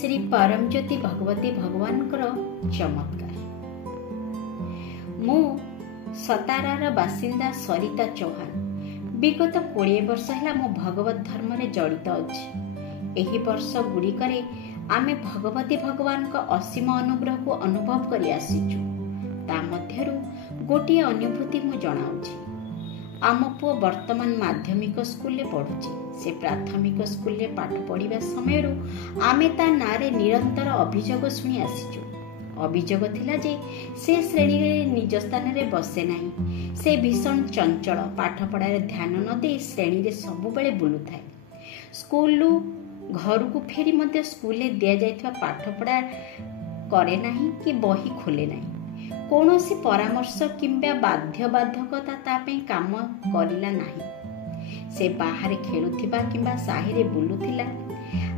श्री परमज्योति भगवती भगवानकर चमत्कार। मु सतारार बासिंदा सरिता चौहान विगत 20 वर्ष है मो भगवत धर्म रे जड़ित अछि। एही वर्ष गुड़िकरे आमे भगवती भगवान का असीम अनुग्रह को अनुभव करि आसीचु। ता मध्यरु गोटिए अनुभूति मु जणाउछि। आम पुओ वर्तमान माध्यमिक स्कूल रे पढ़ुछि। से प्राथमिक स्कूल रे पाठ पढ़िबा समय आमे ता नारे निरंतर अभियोग शुणी आसीचु। अभियोग थिला जे से श्रेणी रे निज स्थान रे बसे नाही। से भीषण चंचल, पाठ पढ़ारे ध्यान न दे श्रेणी रे सब बेले बुलुथाय। स्कूल घर को फेरी मध्य स्कूल रे दिया जाइथवा पाठ पढ़ा करे नाही कि बही खोले नाही। कौनसी परामर्श किंबा बाध्यबाधकता ता पे काम करिला नाही। से बाहर खेलुथिबा किंबा साही रे बुलुथिला।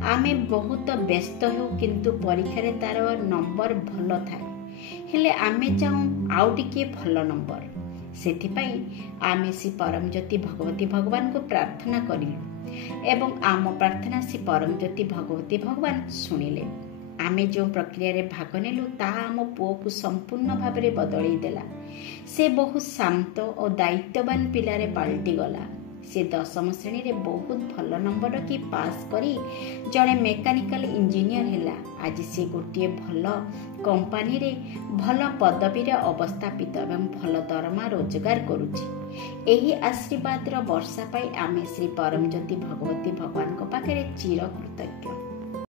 आमे बहुत व्यस्त हो किंतु परीक्षा रे तार नंबर भल थाए। हेले आमे चाहूँ आउ टिके भल नंबर। सेथिपाई आमे श्री परमज्योति भगवती भगवान को प्रार्थना करिलु एवं आम प्रार्थना श्री परमज्योति भगवती भगवान सुनिले। आमे जो प्रक्रिया रे भाग नेलु ताहा आम पुओ को संपूर्ण भाव रे बदली देला। से बहुत शांत और दायित्ववान पिला रे पाल्टी गला। से 10वीं श्रेणी रे बहुत भल नंबर रखी पास करी जड़े मेकानिकल इंजीनियर हैला। आज से गोटे भल कंपनी रे भल पदवी रे अवस्थापित एवं भल दरमा रोजगार करुछि। एही आशीर्वाद रो वर्षा पाई आमे श्री परमज्योति भगवती भगवान को पाखरे चिर कृतज्ञ।